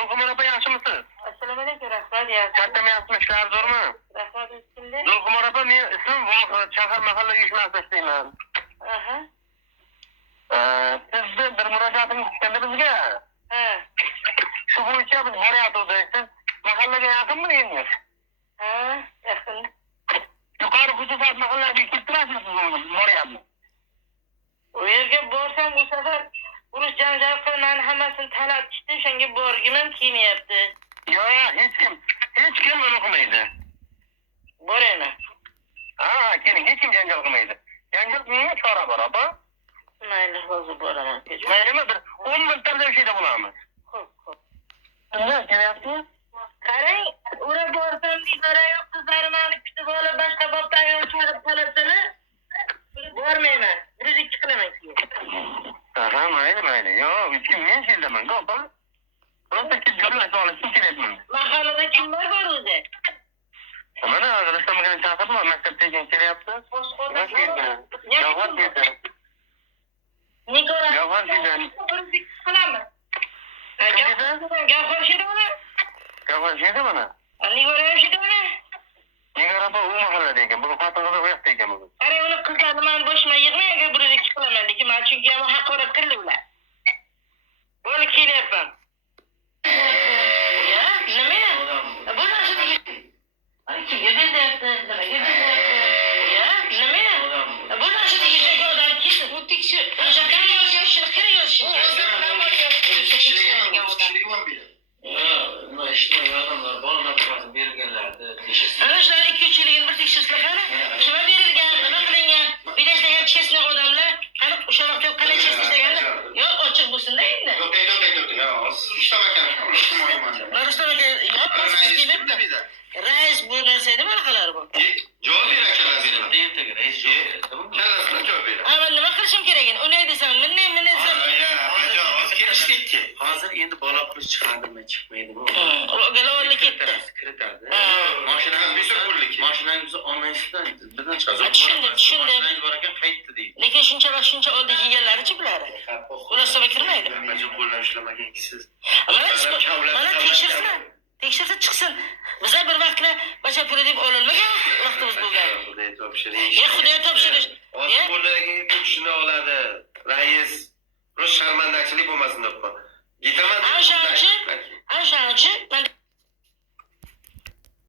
Zulqumar opa yaxshimisiz? Assalomu alaykum, rahmat. Yaxshi. Katta yaxshimi, ishlar zo'rmi? Rahmat, kimda? Zulqumar opa, men ismim Vohid, shahar mahalla uyushmasida ishlayman. Aha. Sizni bir murojaatingiz chiqdi bizga. Ha. Shu bo'yicha biz boryapmiz. Siz mahallaga yaqinmi endi? Ha, yaqin. Yuqori hudud mahallaga kelib turasizmi? Boryapmiz. O yerga borsam bu safar urush janjal qilmani hammasini talatishdi, shunga borgim ham kelmayapti. Yo'q, hech kim uni qilmaydi. Borayman. Ha, keling, hech kim janjal qilmaydi. Janjal qilmaganga chora bor, opa. Mayli, hozir boraman. Maylimi, bir 10 minutda o'shada bo'lamiz. Xo'p. Nima kelyapti? Qarang, ura borsam idora yo'q, qizlarim meni kutib olib, boshqa bobda ayol chaqirib qolibdilar. Bormayman. 1-2 qilaman keyin. Aha, mayli. Yo'q, hech kim men keldaman, opa. Bironta kelib gaplashib olishim kerakman. Mahallada kimlar bor o'zi? Mana hozir Islomga chaqirdim, maktabdan kelyapti. Javob berdi. Nikola. Javob berdi. Qilamiz. Gavhar shedami? Javob berdi mana. Nigora ham shedami? Nigora opa u mahallada ekan, bu xotin-qiz u yoqda ekan bu. Qara, uni qizlarni men boshima yig'may, agar 1-2 qilaman, lekin men chunki ham haqorat qildi ular. Bo'lib kelyapman. Ya, nima? Bu narsa deyapti. Ana kimga beryapti? Nimaga beryapti? Ya, nima? Bu narsa deyapti, odam keldi. Bu tekshir. O'sha qani yozishni kerak yozishni. Nima ishni yordamlar bolalar parasini berganlardi deyishasiz. Ana shular 2-3 yilligini bir tekshirsizlar qani? Kimga berilgan, nima qilingan? Bilasizlar, chesna odamlar, qani o'sha vaqtda qanday chesna ishlaganda? Yo, ochiq bo'lsin-da endi. Yo'q, siz ishlamagan himoyaman. Rustam aka, yo'q, rais bu narsa nima qilar bu? Javob berasiz. Ertaga rais javob beradi. Kallasini javob beradi. Ha, men nima qilishim kerak endi? Uni desam, men desam. Kelishdik. Hozir endi bola pul chiqardimi, chiqmaydimi? Galovolli ketdi. Sekretarda. Mashinangizni olmaysizdan bizdan chiqadi. Tushundim. Mashinangiz bor ekan, qaytdi deydi. Lekin shuncha oldi yeganlari-chi bular. Ular hisobga kirmaydi. Majbur qo'ldan ishlamagansiz. Mana tekshirsa chiqsin. Bizlar bir vaqtlar bacha puli deb ololmagan vaqtimiz bo'lgan. Xudoga topshirish. Xudoga topshirish. Hozir qo'ldagi pul shuni oladi. Rais Rosh sharmandachilik bo'lmasin deb. Gitaman. Ana shuning uchun men